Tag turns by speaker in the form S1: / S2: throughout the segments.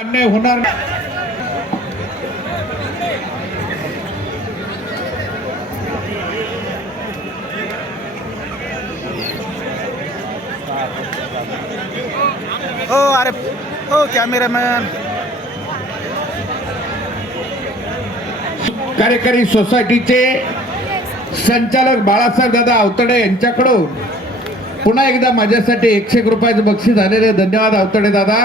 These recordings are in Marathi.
S1: अन्याय होणार नाही.
S2: ओ अरे ओ कॅमेरामॅन
S1: कार्यकारी सोसायटीचे संचालक बाळासाहेब दादा अवतडे यांच्याकडून पुन्हा एकदा माझ्यासाठी एकशे एक रुपयाचं बक्षीस झालेले धन्यवाद अवतडे दादा.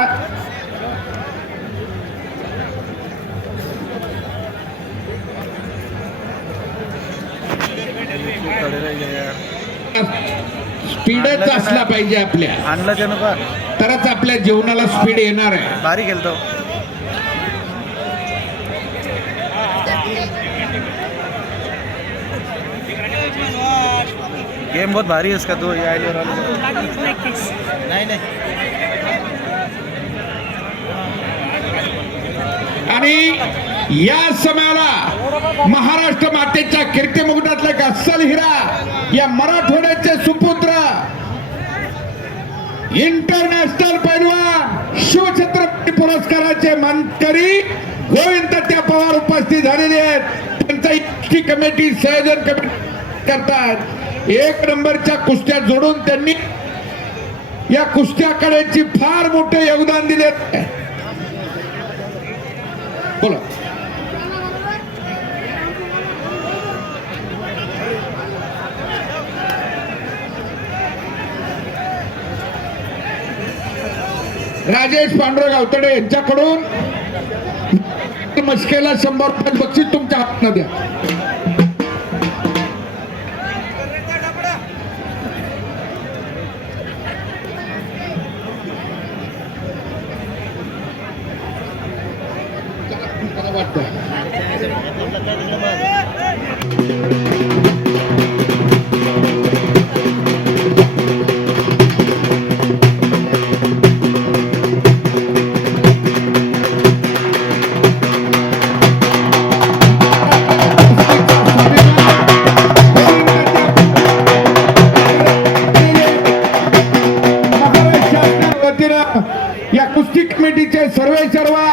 S1: स्पीडच असला पाहिजे आपल्या.
S2: आणलं त्यानं का
S1: तरच आपल्या जीवनाला स्पीड येणार आहे.
S2: भारी गेलतो गेम बहुत भारी है इसका तो ये आइडिया नहीं नहीं।
S1: आणि या समयाला महाराष्ट्र मातेच्या कीर्तिमुकुटातला एक अस्सल हिरा या मराठवाड्याचे सुपुत्र इंटरनॅशनल पैलवान शिवछत्रपती पुरस्काराचे मानकरी गोविंद त्या पवार उपस्थित झालेले आहेत. त्यांचा इतकी कमिटी संयोजन कमिटी करतात. एक नंबरच्या कुस्त्या जोडून त्यांनी या कुस्त्याकडेची फार मोठे योगदान दिले बोला. राजेश पांडुरंग अवतडे यांच्याकडून मस्केला शंभर रुपये बक्षीस तुमच्या हातनं द्या. वाटतं वतीनं या कुस्ती कमिटीचे सर्वे सर्वा.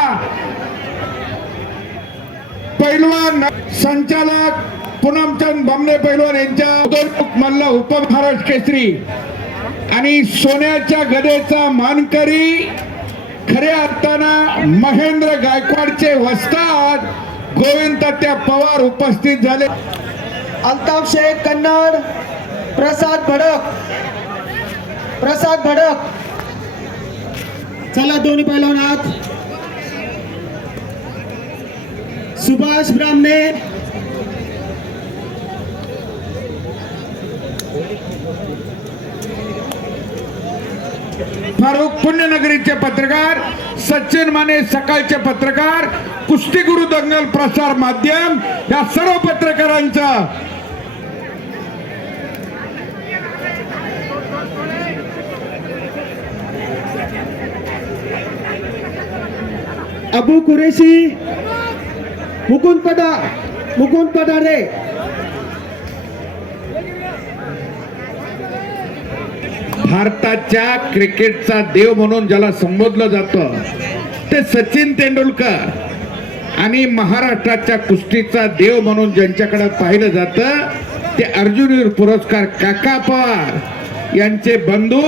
S1: पैलवान संचालक पूनमचंद बमने पैलवान यांच्या मल्ल उप महाराष्ट्र केसरी आणि सोन्याच्या गदेचा मानकरी खऱ्या अर्थानं महेंद्र गायकवाडचे वस्ताद गोविंद त्या पवार उपस्थित झाले.
S3: अल्ताफ शेख कन्नड प्रसाद भडक प्रसाद भडक. चला दोन्ही पैलवान आत. सुभाष ब्राह्मणे.
S1: फारुख पुण्यनगरीचे पत्रकार सचिन माने सकाळचे पत्रकार कुस्तीगुरु दंगल प्रसार माध्यम या सर्व पत्रकारांचा
S3: अबू कुरेशी मुकुंद पदा मुकुंद पदारे
S1: भारताच्या क्रिकेटचा देव म्हणून ज्याला संबोधलं जातं ते सचिन तेंडुलकर. आणि महाराष्ट्राच्या कुस्तीचा देव म्हणून ज्यांच्याकडे पाहिलं जातं ते अर्जुनवीर पुरस्कार काका पवार यांचे बंधू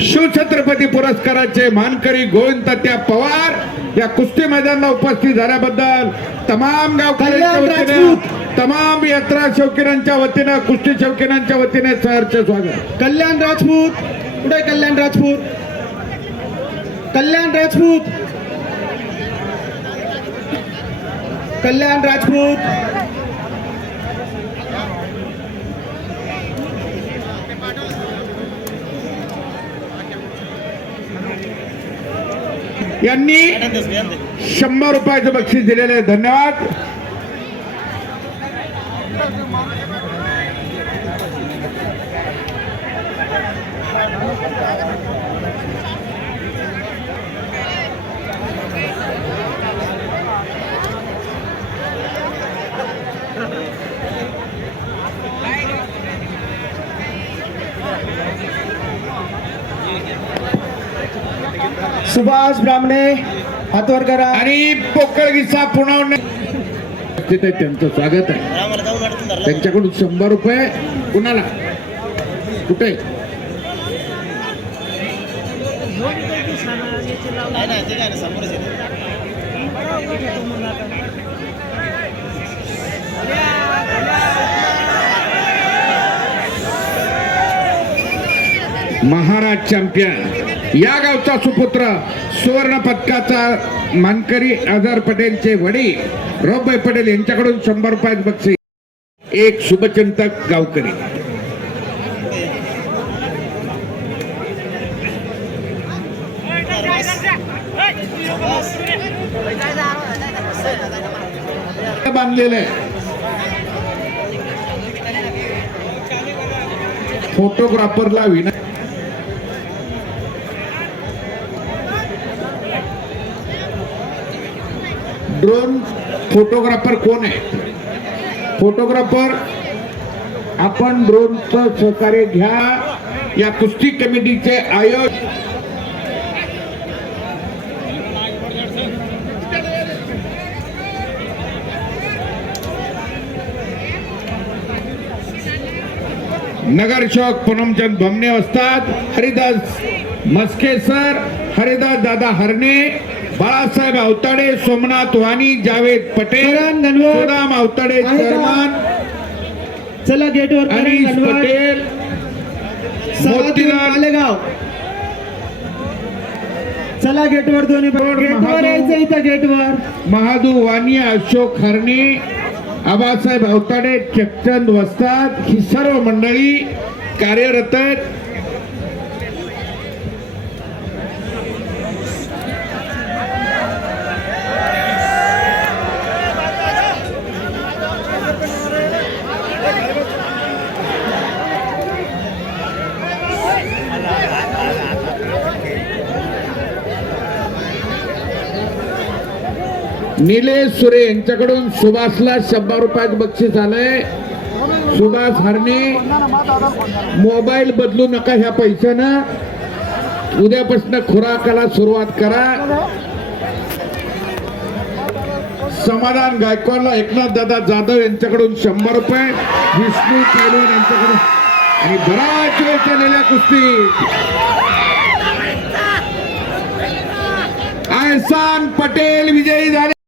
S1: शिवछत्रपती पुरस्काराचे मानकरी गोविंद त्या पवार या कुस्ती मैदानाला उपस्थित झाल्याबद्दल तमाम गावकऱ्यांच्या. तमाम यात्रा शौकीनांच्या वतीनं कुस्ती शौकीनांच्या वतीने सहर्ष स्वागत.
S3: कल्याण राजपूत! पुढे कल्याण राजपूत? कल्याण राजपूत! कल्याण राजपूत!
S1: यांनी शंभर रुपयाचं बक्षीस दिलेलं आहे. धन्यवाद
S3: सुभाष ब्राह्मणे हातवर करा.
S1: आणि पोकळगीचा पुणवणे. तिथे त्यांचं स्वागत आहे. त्यांच्याकडून शंभर रुपये कुणाला? कुठे? महाराज चॅम्पियन. या गावचा सुपुत्र सुवर्ण पदकाचा मानकरी आझार पटेलचे वडील रौबाई पटेल यांच्याकडून शंभर रुपयात बक्षीस. एक शुभचिंतक गावकरी. बांधलेलं आहे. फोटोग्राफरला विना ड्रोन फोटोग्राफर कोण आहे फोटोग्राफर आपण ड्रोनचं सहकार्य घ्या. या कुस्ती कमिटीचे आयोजक नगरसेवक पूनमचंद भमने असतात हरिदास मस्के सर हरिदास दादा हरणे बाळासाहेब अवताडे सोमनाथ वाणी जावेद पटेल. सुदाम अवताडे? चेअरमन
S3: चला गेट वर करा,
S1: अनिश
S3: गणवत.
S1: पटेल मोतीलाल.
S3: मालेगाव चला गेट वर दोन्ही
S1: रोड
S3: गेट वर
S1: महादू.
S3: यायचं इथं गेट वर
S1: महादू वाणी अशोक हरणे आबासाहेब अवताडे चकचंद वस्ताद ही सर्व मंडळी कार्यरत आहेत निलेश सुरे यांच्याकडून सुभाषला शंभर रुपयात बक्षीस आलंय. सुभाष हरणे मोबाईल बदलू नका ह्या पैशानं. उद्यापासून खुराकाला सुरुवात करा. समाधान गायकवाडला एकनाथ दादा जाधव यांच्याकडून शंभर रुपये विष्णू पैलवान यांच्याकडून. आणि बराच वेळ चाललेल्या कुस्ती आयसान पटेल विजयी झाले.